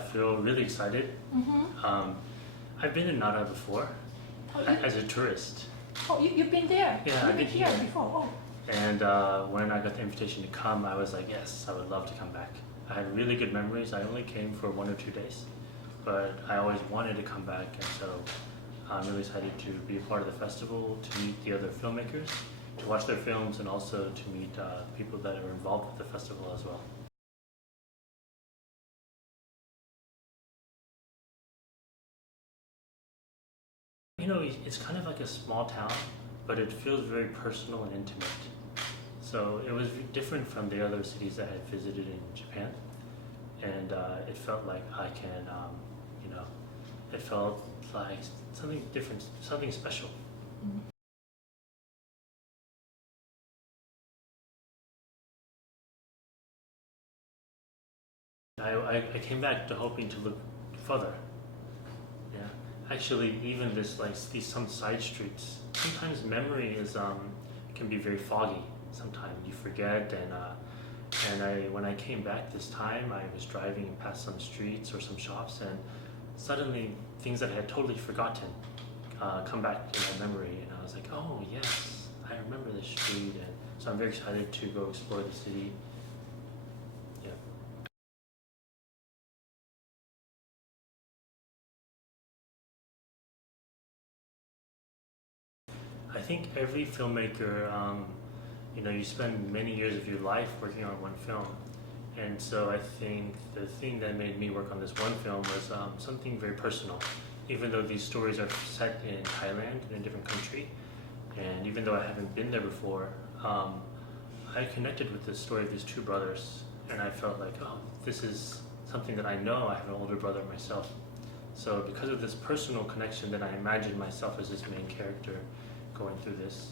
I feel really excited. I've been in Nara before as a tourist. Oh, you've been there? Yeah, You've been here before? Oh. And when I got the invitation to come, I was like, yes, I would love to come back. I had really good memories. I only came for 1 or 2 days, but I always wanted to come back, and so I'm really excited to be a part of the festival, to meet the other filmmakers, to watch their films, and also to meet people that are involved with the festival as well. You know, it's kind of like a small town, but it feels very personal and intimate. So it was different from the other cities that I had visited in Japan, and it felt like I can, you know, it felt like something different, something special. I came back to hoping to look further. Yeah, actually, even these some side streets. Sometimes memory is can be very foggy. Sometimes you forget, and when I came back this time, I was driving past some streets or some shops, and suddenly things that I had totally forgotten come back to my memory, and I was like, oh yes, I remember this street, and so I'm very excited to go explore the city. Yeah. I think every filmmaker, you know, you spend many years of your life working on one film, and so I think the thing that made me work on this one film was something very personal. Even though these stories are set in Thailand, in a different country, and even though I haven't been there before, I connected with the story of these two brothers, and I felt like, oh, this is something that I know. I have an older brother myself. So because of this personal connection, then I imagined myself as this main character going through this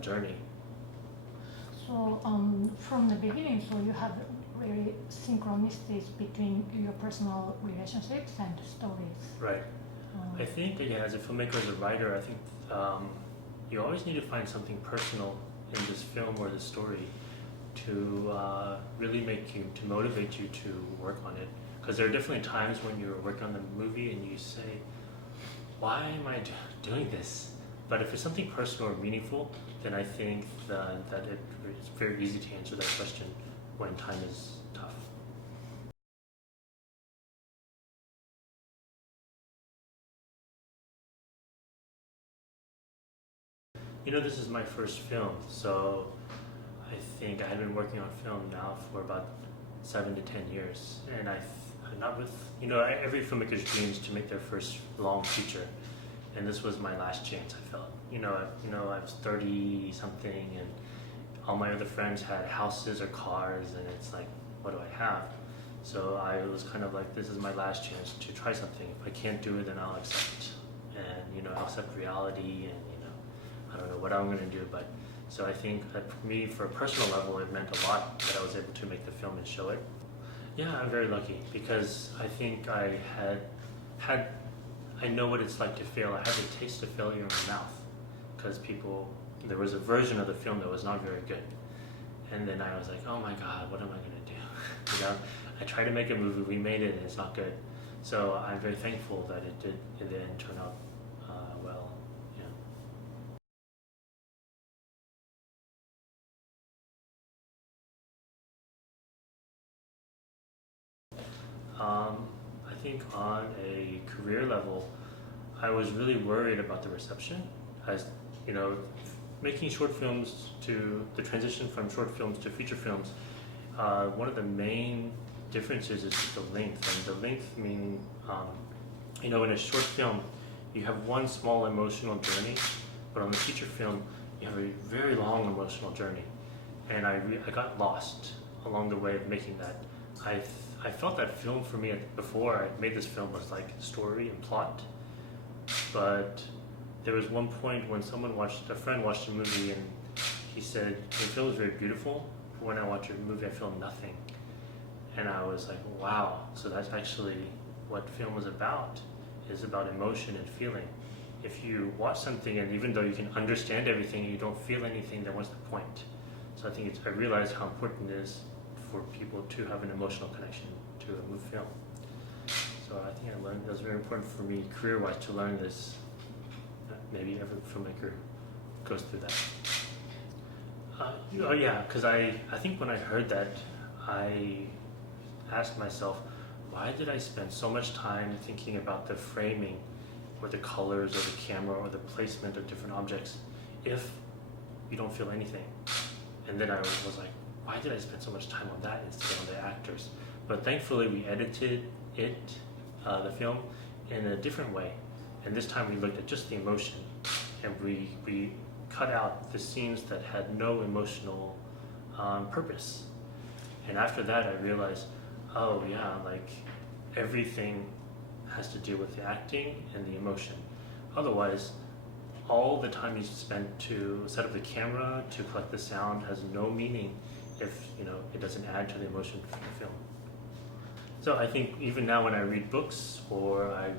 journey. So from the beginning, so you have very synchronicities between your personal relationships and stories. Right. I think, yeah, as a filmmaker, as a writer, I think you always need to find something personal in this film or this story to really to motivate you to work on it. Because there are definitely times when you're working on the movie and you say, why am I doing this? But if it's something personal or meaningful, then I think that it's very easy to answer that question when time is tough. You know, this is my first film, so I think I had been working on film now for about 7 to 10 years, and I'm not with, you know, every filmmaker's dreams to make their first long feature, and this was my last chance. I felt, you know, I was 30 something, and all my other friends had houses or cars, and it's like, what do I have? So I was kind of like, this is my last chance to try something. If I can't do it, then I'll accept, and you know, I'll accept reality, and I don't know what I'm going to do, but so I think that for me, for a personal level, it meant a lot that I was able to make the film and show it. Yeah, I'm very lucky because I think I know what it's like to fail. I had the taste of failure in my mouth because there was a version of the film that was not very good. And then I was like, oh my God, what am I going to do? You know, I tried to make a movie, we made it, and it's not good. So I'm very thankful that it did in the end turn out well. I think on a career level, I was really worried about the reception. As you know, making short films the transition from short films to feature films, one of the main differences is the length. And the length meaning, you know, in a short film, you have one small emotional journey, but on the feature film, you have a very long emotional journey. And I got lost along the way of making that. I felt that film for me before I made this film was like story and plot, but there was one point when a friend watched a movie and he said, the film is very beautiful, but when I watch your movie I feel nothing. And I was like, wow, so that's actually what film is about emotion and feeling. If you watch something and even though you can understand everything, you don't feel anything, then what's the point? So I realized how important it is for people to have an emotional connection to a movie film. So I think I learned that was very important for me career-wise to learn this. Maybe every filmmaker goes through that. Oh yeah, because I think when I heard that, I asked myself, why did I spend so much time thinking about the framing or the colors or the camera or the placement of different objects if you don't feel anything? And then I was like, why did I spend so much time on that instead of on the actors? But thankfully we edited the film in a different way. And this time we looked at just the emotion, and we cut out the scenes that had no emotional purpose. And after that I realized, oh yeah, like everything has to do with the acting and the emotion. Otherwise, all the time you spend to set up the camera, to collect the sound has no meaning if it doesn't add to the emotion for the film. So I think even now when I read books or I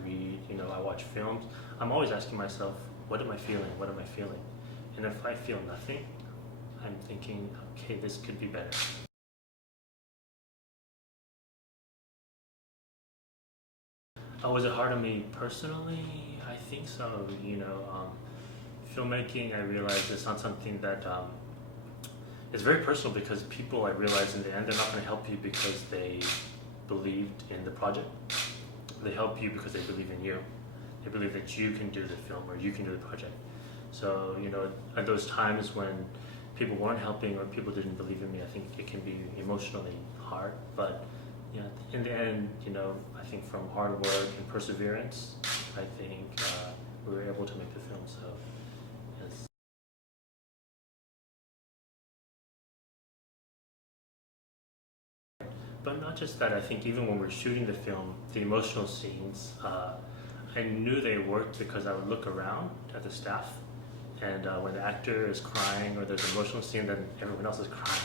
watch films, I'm always asking myself, what am I feeling? What am I feeling? And if I feel nothing, I'm thinking, okay, this could be better. Was it hard on me personally? I think so. Filmmaking, I realized, is not something that it's very personal, because people, I realize in the end, they're not going to help you because they believed in the project. They help you because they believe in you. They believe that you can do the film or you can do the project. So, at those times when people weren't helping or people didn't believe in me, I think it can be emotionally hard. But yeah, in the end, I think from hard work and perseverance, I think we were able to make the film. So, yes. But not just that, I think even when we're shooting the film, the emotional scenes, I knew they worked because I would look around at the staff, and when the actor is crying or there's an emotional scene, then everyone else is crying.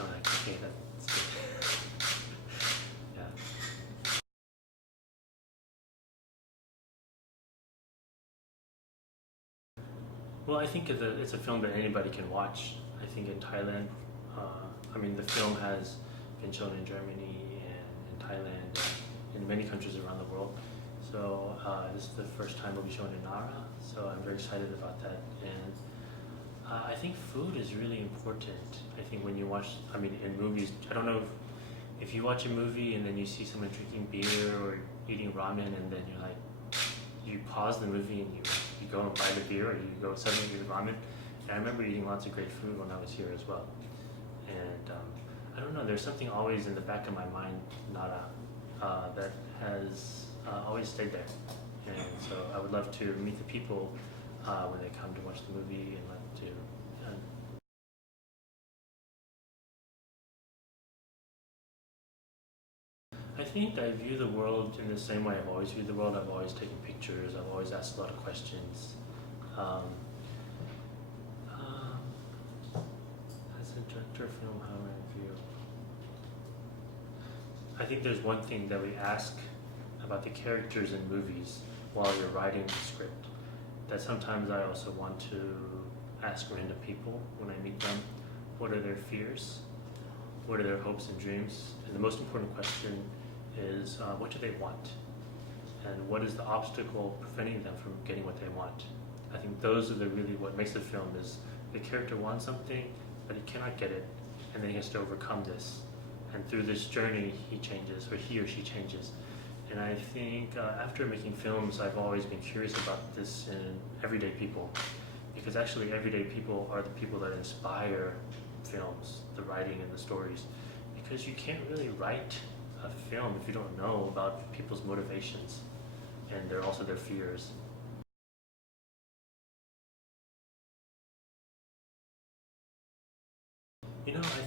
I'm like, okay, that's good. Yeah. Well, I think it's a film that anybody can watch. I think in Thailand, the film has been shown in Germany and in Thailand and in many countries around the world. So this is the first time it'll be shown in Nara, so I'm very excited about that. And I think food is really important. I think when you watch, in movies, I don't know if you watch a movie and then you see someone drinking beer or eating ramen, and then you're like, you pause the movie and you go and buy the beer, or you go suddenly eat ramen. And I remember eating lots of great food when I was here as well. And I don't know, there's something always in the back of my mind, Nara, that has always stayed there. And so I would love to meet the people when they come to watch the movie, and love to. I think I view the world in the same way I've always viewed the world. I've always taken pictures. I've always asked a lot of questions. As a director of film, how I view. I think there's one thing that we ask about the characters in movies while you're writing the script, that sometimes I also want to ask random people when I meet them. What are their fears? What are their hopes and dreams? And the most important question is, what do they want? And what is the obstacle preventing them from getting what they want? I think those are really what makes the film, is the character wants something, but he cannot get it, and then he has to overcome this. And through this journey, he changes, or he or she changes. And I think after making films, I've always been curious about this in everyday people, because actually everyday people are the people that inspire films, the writing and the stories, because you can't really write a film if you don't know about people's motivations and also their fears.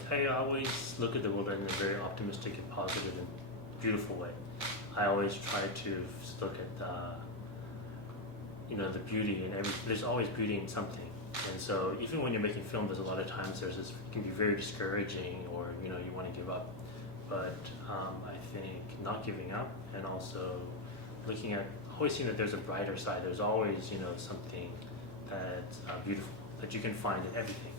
I always look at the world in a very optimistic and positive and beautiful way. I always try to look at the beauty in everything. There's always beauty in something. And so even when you're making film, there's a lot of times it can be very discouraging, or you want to give up. But I think not giving up, and also looking at, always seeing that there's a brighter side. There's always something that's beautiful that you can find in everything.